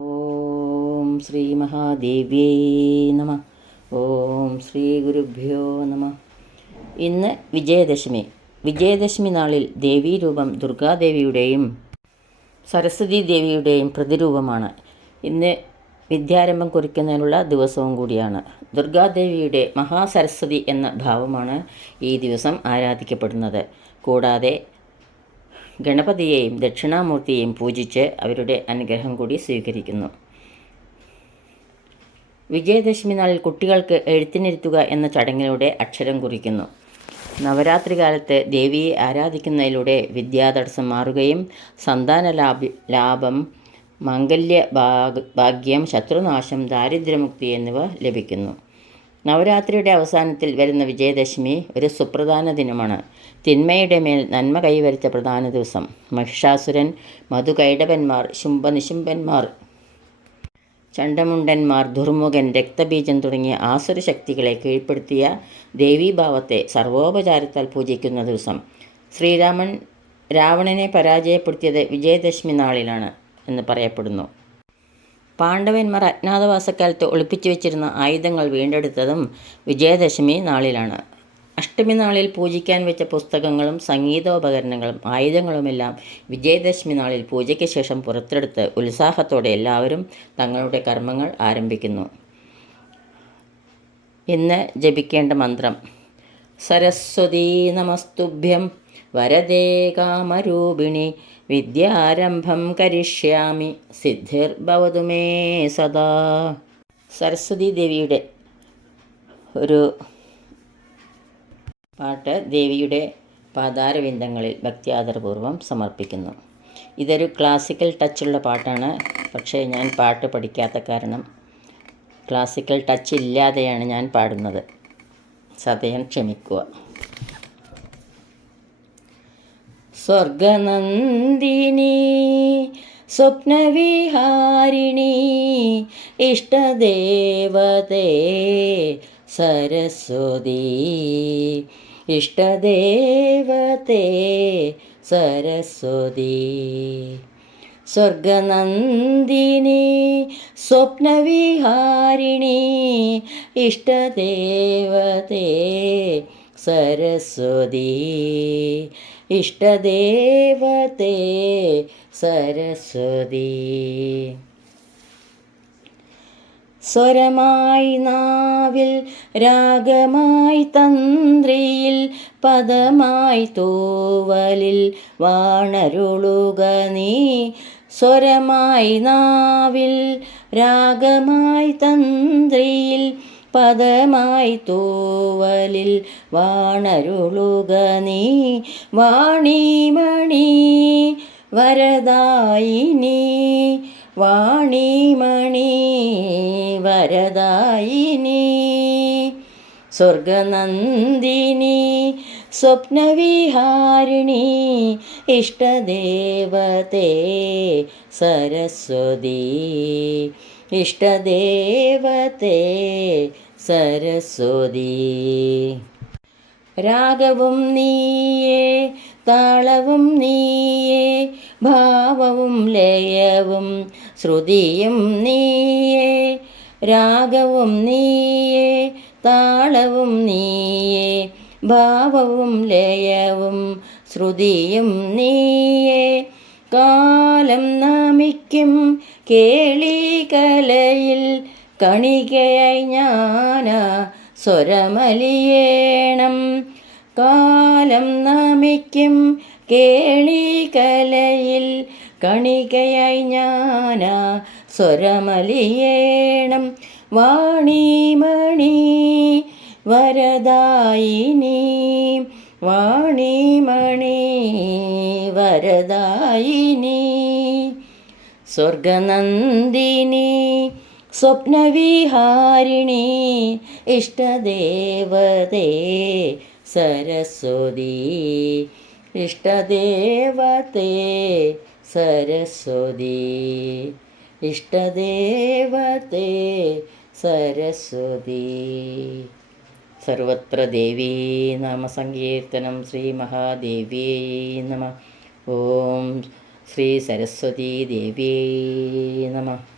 ഓം ശ്രീ മഹാദേവ്യേ നമ. ഓം ശ്രീ ഗുരുഭ്യോ നമ. ഇന്ന് വിജയദശമി. വിജയദശമി നാളിൽ ദേവീരൂപം ദുർഗാദേവിയുടെയും സരസ്വതി ദേവിയുടെയും പ്രതിരൂപമാണ്. ഇന്ന് വിദ്യാരംഭം കുറിക്കുന്നതിനുള്ള ദിവസവും കൂടിയാണ്. ദുർഗാദേവിയുടെ മഹാസരസ്വതി എന്ന ഭാവമാണ് ഈ ദിവസം ആരാധിക്കപ്പെടുന്നത്. കൂടാതെ ഗണപതിയെയും ദക്ഷിണാമൂർത്തിയെയും പൂജിച്ച് അവരുടെ അനുഗ്രഹം കൂടി സ്വീകരിക്കുന്നു. വിജയദശമി നാളിൽ കുട്ടികൾക്ക് എഴുത്തിനിരുത്തുക എന്ന ചടങ്ങിലൂടെ അക്ഷരം കുറിക്കുന്നു. നവരാത്രി കാലത്ത് ദേവിയെ ആരാധിക്കുന്നതിലൂടെ വിദ്യാതടസ്സം മാറുകയും സന്താന ലാഭ ലാഭം മംഗല്യ ഭാഗ്യം ശത്രുനാശം ദാരിദ്ര്യമുക്തി എന്നിവ ലഭിക്കുന്നു. നവരാത്രിയുടെ അവസാനത്തിൽ വരുന്ന വിജയദശമി ഒരു സുപ്രധാന ദിനമാണ്. തിന്മയുടെ മേൽ നന്മ കൈവരിച്ച പ്രധാന ദിവസം. മഹിഷാസുരൻ മധുകൈടവന്മാർ ശുംഭനിശുംഭന്മാർ ചണ്ടമുണ്ടന്മാർ ദുർമുഖൻ രക്തബീജം തുടങ്ങിയ ആസുര ശക്തികളെ കീഴ്പ്പെടുത്തിയ ദേവീഭാവത്തെ സർവോപചാരത്താൽ പൂജിക്കുന്ന ദിവസം. ശ്രീരാമൻ രാവണനെ പരാജയപ്പെടുത്തിയത് വിജയദശമി നാളിലാണ് എന്ന് പറയപ്പെടുന്നു. പാണ്ഡവന്മാർ അജ്ഞാതവാസക്കാലത്ത് ഒളിപ്പിച്ചു വെച്ചിരുന്ന ആയുധങ്ങൾ വീണ്ടെടുത്തതും വിജയദശമി നാളിലാണ്. അഷ്ടമി നാളിൽ പൂജിക്കാൻ വെച്ച പുസ്തകങ്ങളും സംഗീതോപകരണങ്ങളും ആയുധങ്ങളുമെല്ലാം വിജയദശമി നാളിൽ പൂജയ്ക്ക് ശേഷം പുറത്തെടുത്ത് ഉത്സാഹത്തോടെ എല്ലാവരും തങ്ങളുടെ കർമ്മങ്ങൾ ആരംഭിക്കുന്നു. ഇന്ന് ജപിക്കേണ്ട മന്ത്രം സരസ്വതീ നമസ്തുഭ്യം വരദേ കാമരൂപിണി വിദ്യാരംഭം കരിഷ്യാമി സിദ്ധിർഭവതു മേ സദാ. സരസ്വതി ദേവിയുടെ ഒരു പാട്ട് ദേവിയുടെ പാതാരവിന്ദങ്ങളിൽ ഭക്തിയാദരപൂർവം സമർപ്പിക്കുന്നു. ഇതൊരു ക്ലാസിക്കൽ ടച്ചുള്ള പാട്ടാണ്. പക്ഷേ ഞാൻ പാട്ട് പഠിക്കാത്ത കാരണം ക്ലാസിക്കൽ ടച്ച് ഇല്ലാതെയാണ് ഞാൻ പാടുന്നത്. സദയം ക്ഷമിക്കുക. സ്വർഗനന്ദിനി സ്വപ്നവിഹാരിണി ഇഷ്ടദേവതേ സരസ്വതി ഇഷ്ടദേവതേ സരസ്വതി. സ്വർഗനന്ദിനി സ്വപ്നവിഹാരിണി ഇഷ്ടദേവതേ സരസ്വതി. ഇഷ്ടദേവതേ സരസ്വതി. സ്വരമായി നാവിൽ രാഗമായി തന്ത്രിയിൽ പദമായി തൂവലിൽ വാണരുളുക നീ. സ്വരമായി നാവിൽ രാഗമായി തന്ത്രിയിൽ പദമായി തൂവലിൽ വാണരുളുക നീ. വാണിമണി വരദായിനി വാണിമണി വരദായിനി സ്വർഗനന്ദിനി സ്വപ്നവിഹാരിണി ഇഷ്ടദേവതേ സരസ്വതി. ഇഷ്ടദേവതേ സരസ്വതി. രാഗവും നീയേ താളവും നീയേ ഭാവവും ലയവും ശ്രുതിയും നീയേ രാഗവും നീയേ താളവും നീയേ ഭാവവും ലയവും ശ്രുതിയും നീയേ. കാലം നമിക്കും കേളികലയിൽ കണികയായി ഞാന സ്വരമലിയേണം. കാലം നമിക്കും കേളികലയിൽ കണികയായി ഞാന സ്വരമലിയേണം. വാണിമണി വരദായിനി വാണിമണി വരദായിനി സ്വർഗനന്ദിനി സ്വപ്നവിഹാരിണി ഇഷ്ടദേവതേ സരസ്വതി. ഇഷ്ടദേവതേ സരസ്വതി. ഇഷ്ടദേവതേ സരസ്വതി. സർവത്ര ദേവീ നാമസങ്കീർത്തനം ശ്രീ മഹാദേവ്യേ നമ. ഓം ശ്രീ സരസ്വതീ ദേവ്യേ നമ.